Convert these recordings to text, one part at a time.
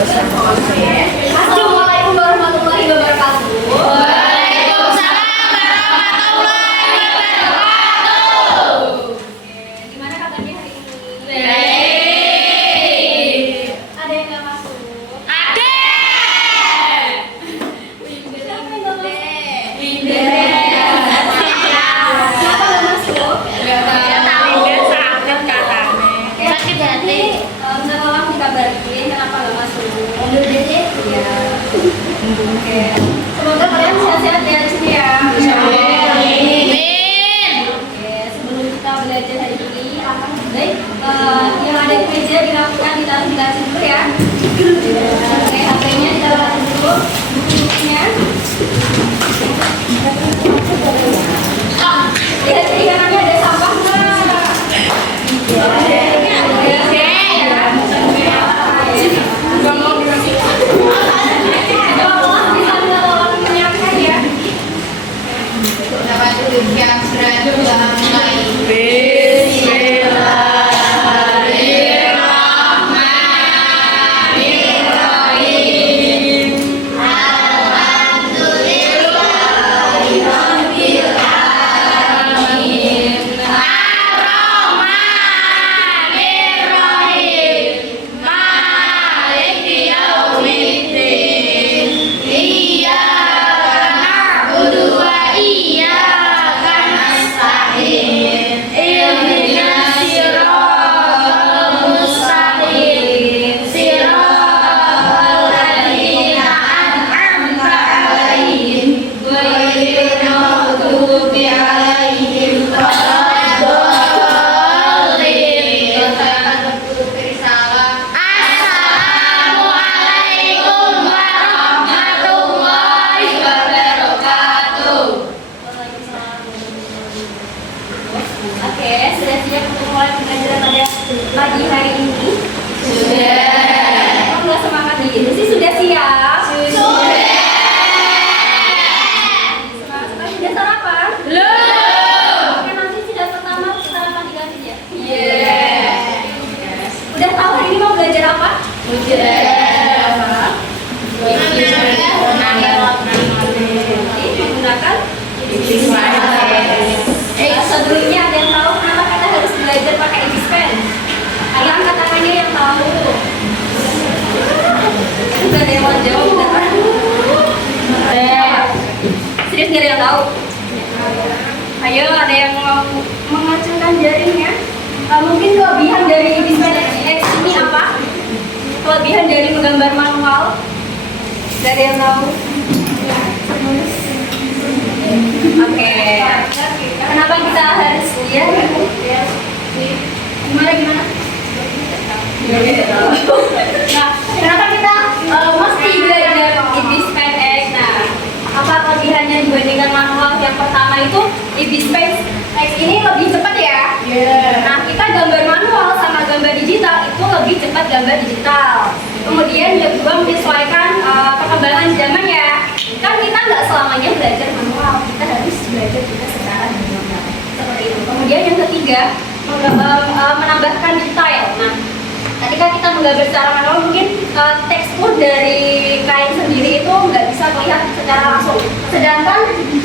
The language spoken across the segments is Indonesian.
Assalamualaikum warahmatullahi wabarakatuh. Waalaikumsalam warahmatullahi wabarakatuh. Gimana kabarnya hari ini? Baik. Ada yang nggak masuk? Ada. Siapa yang nggak masuk? Siapa nggak masuk? Sakit hati. Bentar tolong dikabarin kenapa nggak masuk. Iya. Oke. Semoga kalian sehat-sehat ya di sini ya. Amin. Oke, sebelum kita belajar hari ini, baik, yang ada di meja dilakukan ditaruh dulu ya. Oke, HP-nya ditaruh dulu, buku-bukunya. Lihat di kanannya ada sampah nggak? Assalamualaikum warahmatullahi wabarakatuh. Oke, sudah siap untuk mulai pembelajaran pada pagi hari ini? Sudah. Kok nggak semangat gitu sih? Sudah siap? Semangat sekali. Sudah sarapan? Belum. Oke, nanti sudah pertama sarapan di kantin ya? Yes. Udah tahu hari ini mau belajar apa? Sudah. Nanti menggunakan sebelumnya ada yang tahu kenapa kita harus belajar pakai Ibis Pen? Ayo angkat tangannya yang tahu. Sudah ada yang mau jawab, beneran? Serius nggak ada yang tahu? Ayo, ada yang mau mengacungkan jarinya? Mungkin kelebihan dari Ibis Pen X ini apa? Kelebihan dari menggambar manual? Dari yang tahu? Oke. Kenapa kita harus kuliah? Gimana? Nah, kenapa kita mesti belajar Ibis Pen X? Nah, apa kelebihannya dibandingkan manual? Yang pertama itu Ibis Pen X ini lebih cepat ya. Nah, kita gambar manual sama gambar digital itu lebih cepat gambar digital. Kemudian yang kedua menyesuaikan perkembangan zaman ya. Kan kita nggak selamanya belajar manual, kita harus belajar juga secara digital. Seperti itu. Kemudian yang ketiga menambahkan detail. Nah, ketika kita menggambar secara manual mungkin tekstur dari kain sendiri itu nggak bisa terlihat secara langsung. Sedangkan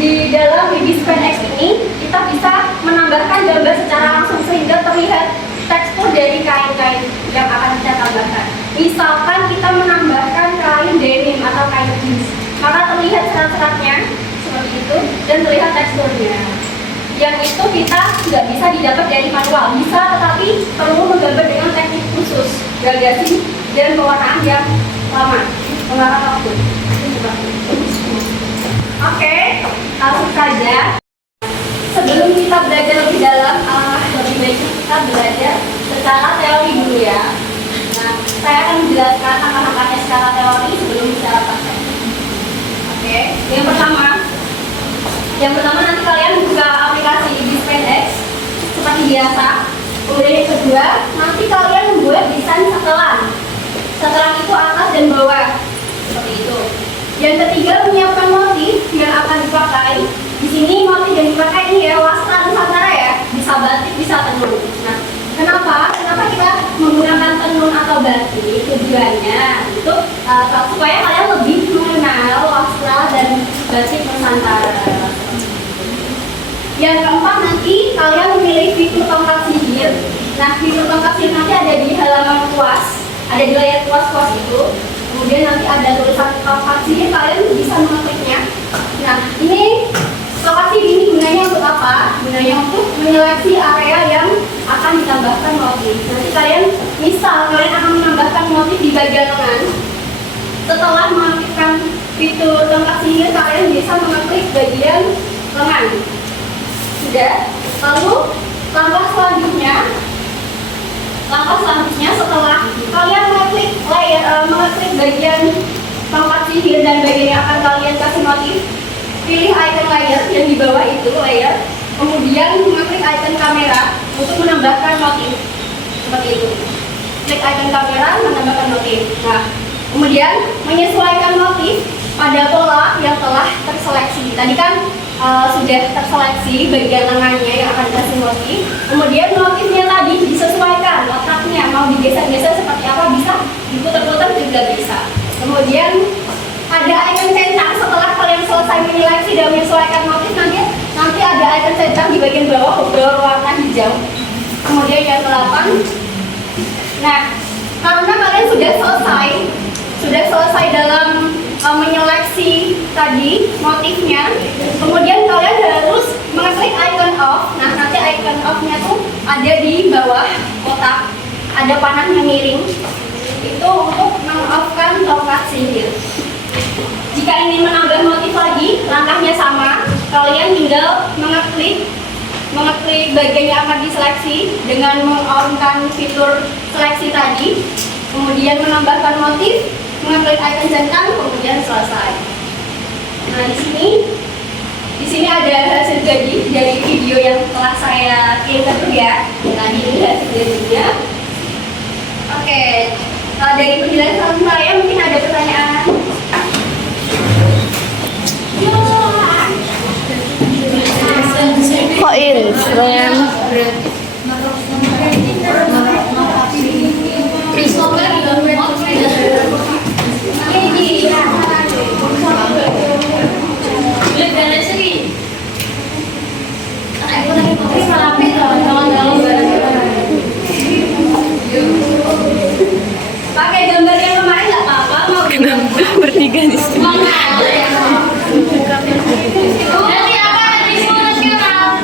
di dalam Ibis Pen X ini kita bisa menambahkan gambar secara langsung sehingga terlihat tekstur dari kain-kain yang akan kita tambahkan. Misalkan kita menambahkan kain denim atau kain jeans, maka terlihat serat-seratnya seperti itu dan terlihat teksturnya. Yang itu kita nggak bisa didapat dari manual, bisa tetapi perlu menggambar dengan teknik khusus, gradasi dan pewarnaan yang lama, mengarah waktu. Oke, langsung saja. Sebelum kita belajar lebih dalam, lebih baik kita belajar secara teori dulu ya. Nah, saya akan menjelaskan angka-angkanya secara teori sebelum bicara praktek. Oke, yang pertama nanti kalian buka aplikasi Ibis Pen X seperti biasa. Kemudian yang kedua, nanti kalian membuat desain setelan. Setelan itu atas dan bawah, seperti itu. Yang ketiga, menyiapkan motif yang akan dipakai. Di sini motif yang dipakai ini ya, wastra Nusantara ya, bisa batik, bisa tenun. Nah, kenapa kita menggunakan tenun atau batik? Tujuannya itu supaya kalian lebih mengenal wastra dan batik Nusantara. Yang keempat, nanti kalian memilih fitur tongkat sihir. Nah, fitur tongkat sihir nanti ada di halaman kuas, ada di layar kuas itu. Kemudian nanti ada tulisan tongkat sihir, kalian bisa mengekliknya. Nah, ini tongkat sihir ini gunanya untuk apa? Gunanya untuk menyeleksi area yang akan ditambahkan motif. Nanti kalian, misal kalian akan menambahkan motif di bagian lengan. Setelah mengaktifkan fitur tongkat sihir, kalian bisa mengeklik bagian lengan. Sudah. Lalu langkah selanjutnya setelah kalian mengeklik bagian tongkat sihir dan bagian yang akan kalian kasih motif, pilih icon layer yang di bawah itu layer, kemudian mengeklik icon kamera untuk menambahkan motif seperti itu. Klik icon kamera menambahkan motif. Nah, kemudian menyesuaikan motif pada pola yang telah terseleksi. Tadi kan sudah terseleksi bagian lengannya yang akan dikasih motif. Kemudian motifnya tadi disesuaikan letaknya, mau digeser-geser seperti apa bisa, diputar-putar juga bisa. Kemudian ada icon centang setelah kalian selesai menyeleksi dan menyesuaikan motif, nanti ada icon centang di bagian bawah berwarna hijau. Kemudian yang ke-8. Nah, karena kalian sudah selesai dalam menyeleksi tadi motifnya, kemudian kalian harus mengeklik icon off. Nah, nanti icon off-nya tuh ada di bawah kotak, ada panahnya miring. Itu untuk meng-off-kan tongkat sihir. Jika ingin menambah motif lagi, langkahnya sama. Kalian tinggal mengeklik bagian yang akan diseleksi dengan meng-on-kan fitur seleksi tadi, kemudian menambahkan motif, mengeklik icon centang, kemudian selesai. Nah, di sini ada hasil jadi dari video yang telah saya kirimkan dulu ya. Nah, ini hasil jadinya. Oke, dari penjelasan saya mungkin ada pertanyaan. Kok Instagram? Pakai gambar yang kemarin nggak apa-apa, mau Bertiga di sini. nanti apa di nasional?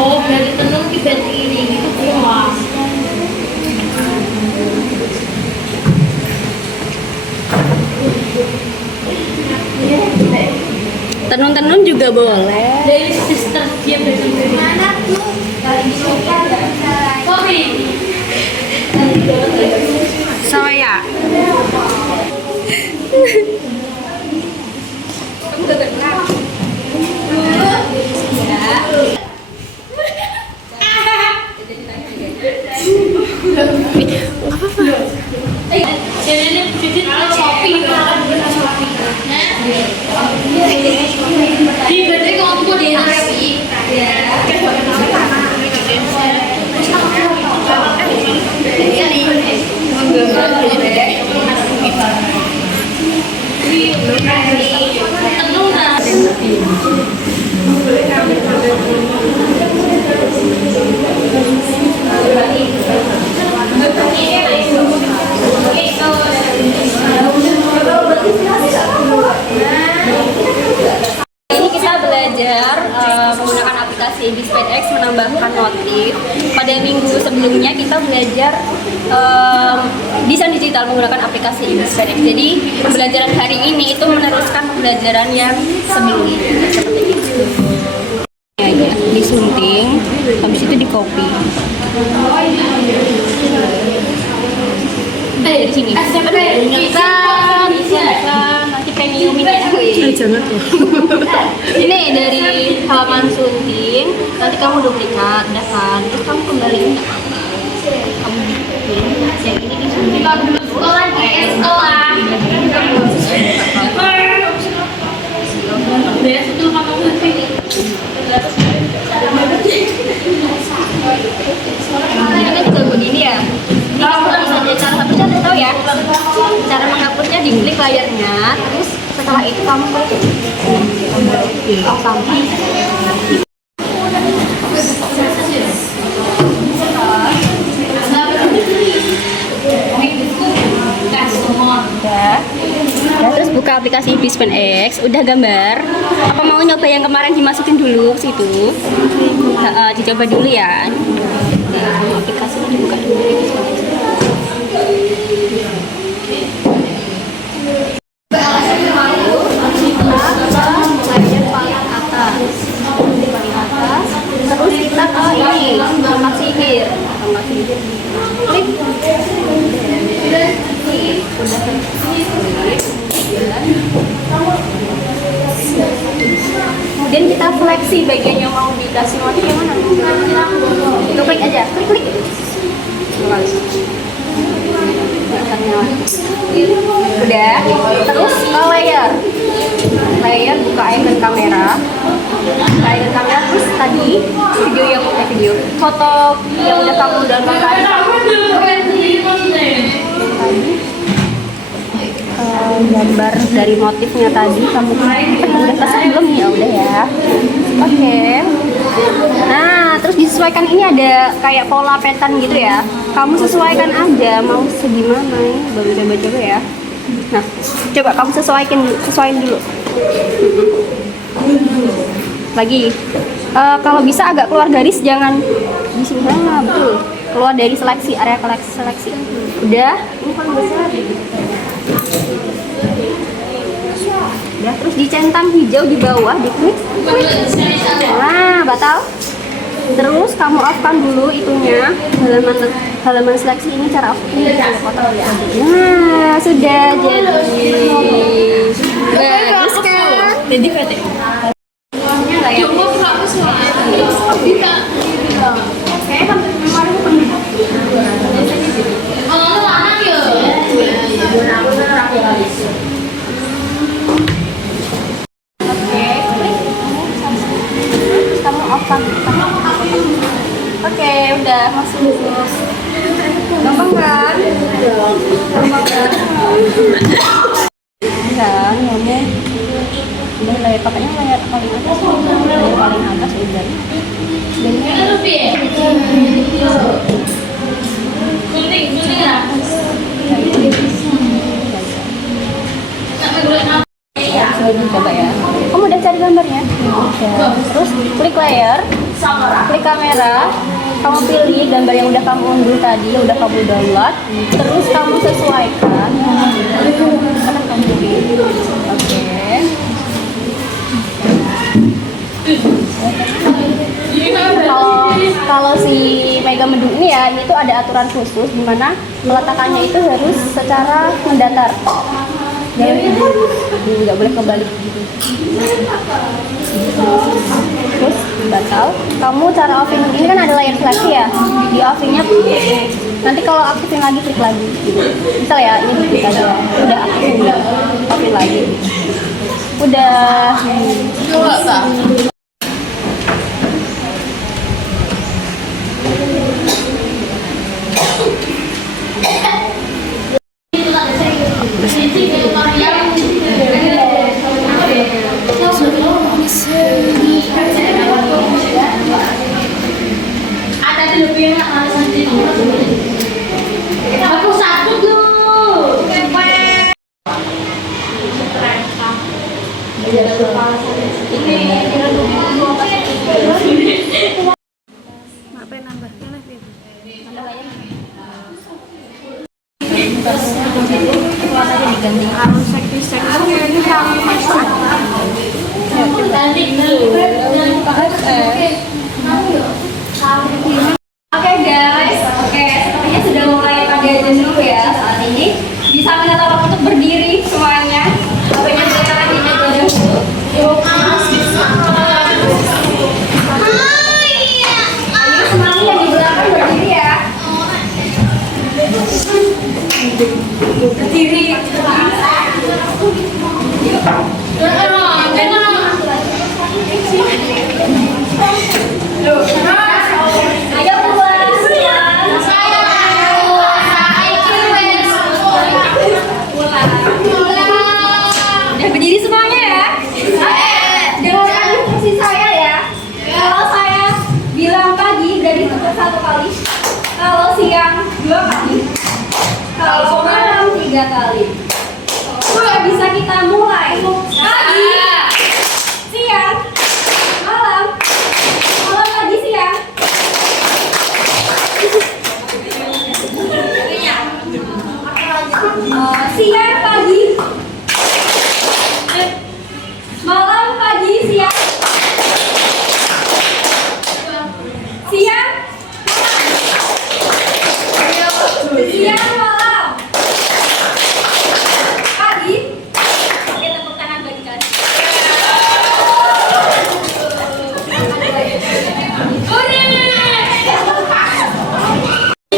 Oh, dari tenun di bed ini gitu semua. Tenun-tenun juga boleh. Dari sister dia Mana tuh? Dari sini ada kopi. Saya. udah berenang. Di bedanya kamu di nasi. Ini kita belajar menggunakan aplikasi BSpedX menambahkan motif. Pada minggu sebelumnya kita belajar desain digital menggunakan aplikasi BSpedX. Jadi pembelajaran hari ini itu meneruskan pembelajaran yang sebelumnya seperti itu. Ya, disunting, habis itu di copy. Dari sini. Nyekan, nanti pegang. jangan ya. Ini dari halaman sunting. Nanti kamu duplikat, udah kan? Terus kamu kembaliin. Kamu bikin yang ini disunting. Sekolah di sekolah. Udah setelah kamu sunting. Ini kan juga begini ya. Ini kamu langsung saja cara satu cara tahu ya. Cara menghapusnya diklik layarnya, terus setelah itu kamu klik sampai. Udah, terus buka aplikasi Bispen X, udah gambar. Apa mau nyoba yang kemarin dimasukin dulu ke situ? Dicoba dulu ya. Nah, aplikasinya dibuka dulu. Terus kita ke ini, tombak sihir. Klik. Kemudian kita seleksi bagian yang mau dikasih motif yang mana. Kita klik aja, klik. Udah, terus ke layer buka icon kamera. Terus tadi video foto yang udah kamu download tadi. Gambar dari motifnya tadi kamu udah selesai belum ya? Udah ya. Oke. Nah, terus disesuaikan, ini ada kayak pola pattern gitu ya. Kamu sesuaikan aja mau segimana ya. Baru coba ya. Nah, coba kamu sesuaiin dulu. Lagi. Kalau bisa agak keluar garis, jangan di sini. Nah, betul. Keluar dari seleksi, area seleksi. Udah, ini paling besar. Udah, terus dicentang hijau di bawah, diklik. Nah, batal. Terus kamu off-kan dulu itunya, halaman seleksi ini cara off ini kotor ya. Nah, sudah jadi. Bagus kan? Jadi PT. Coba hapus bisa. Saya hampir kemarin Anak ya. kamu off-kan. Oke, udah masuk. Gampang kan? Enggak, kamu udah layar pakainya layar paling atas. Layar paling atas udah. Coba ya. Kamu udah cari gambarnya? Udah. Terus klik layer, klik kamera, kamu pilih gambar yang udah kamu unduh tadi, yang udah kamu download. Terus kamu sesuaikan. Kanan kamu pilih. Oke. Kalau si Mega Mendung ini ya, ini tuh ada aturan khusus di mana peletakannya itu harus secara mendatar. Nggak boleh kebalik gitu. Terus batal. Kamu cara offing ini kan ada layar seleksi ya, di offingnya nanti kalau aktifin lagi klik lagi gitu. Misal ya ini diklik aja, udah aktifin udah offin lagi, udah. Aku sakit loh. Ngapain nambahnya lagi? Warnanya diganti. Harus sektor ini harus masuk. Oke guys, sepertinya sudah mulai pada jenuh ya saat ini. Bisa minta tolong untuk berdiri semuanya. Pokoknya sekarang ini Berdiri. Loh, ayo pulang. Udah berdiri semuanya ya? Dengarkan instruksi saya ya. Kalau saya bilang pagi dari tutup 1 kali, kalau siang 2 kali, kalau malam 3 kali. Sudah bisa kita mulai. Pagi, siang, malam, malam pagi siang. Siang pagi, malam pagi siang, siang, siang malam, pagi. Oke, tepuk tangan bagi kalian.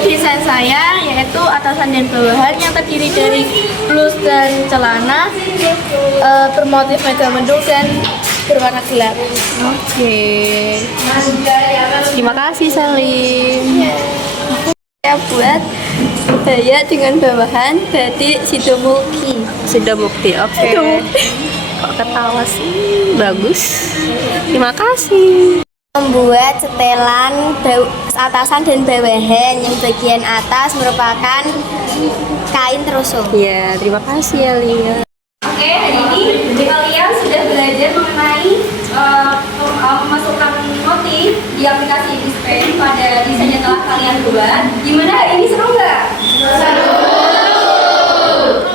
Desain saya yaitu atasan dan bawahan yang terdiri dari blus dan celana bermotif mendung dan berwarna gelap. Oke. Terima kasih Salim. Saya buat saya dengan bawahan batik Sidomukti. Sidomukti, oke. Kok ketawa sih? Bagus. Terima kasih. Membuat setelan atasan dan bawahan yang bagian atas merupakan kain terusung. Ya, terima kasih ya Lia. Oke, hari ini kalian sudah belajar mengenai memasukkan motif di aplikasi Dispen pada desain yang telah kalian buat. Gimana hari ini, seru nggak? Seru.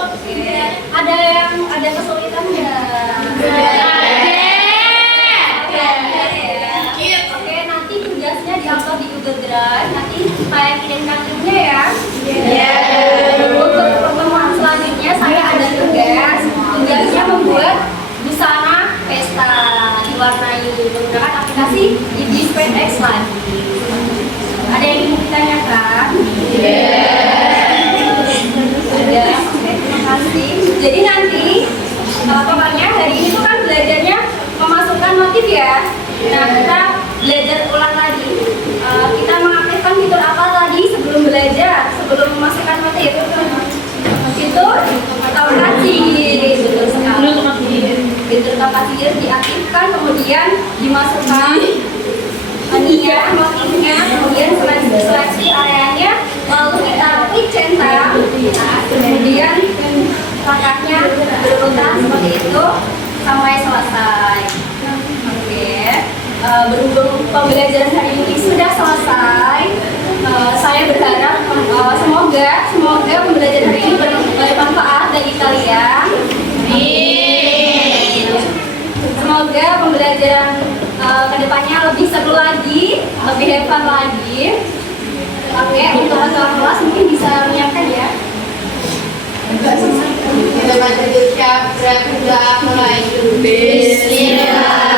Oke, ada kesulitan nggak? Oke, nanti tugasnya diupload di Google Drive. Nanti saya kirimkan linknya ya. Untuk pertemuan selanjutnya saya ada tugas. Tugasnya membuat busana pesta diwarnai menggunakan aplikasi Dispen X lagi. Ada yang ingin ditanyakan? Ada. Oke, terima kasih. Jadi nanti pokoknya hari ini tuh kan belajarnya memasukkan motif ya. Nah, kita belajar ulang lagi. Kita mengaktifkan fitur apa tadi sebelum belajar, sebelum memasukkan motif? Fitur otomatis, betul sekali. Fitur otomatis diaktifkan, kemudian dimasukkan ininya, motifnya, kemudian seleksi areanya, lalu kita klik centang, kemudian langkahnya berurutan seperti itu sampai selesai. Oke, berhubung pembelajaran hari ini sudah selesai, saya berharap semoga pembelajaran hari ini bermanfaat bagi kalian. Semoga pembelajaran kedepannya lebih seru lagi, lebih hebat lagi. Oke, untuk ketua kelas mungkin bisa menyiapkan ya. Kita baca dulu siap, mulai. Bismillah.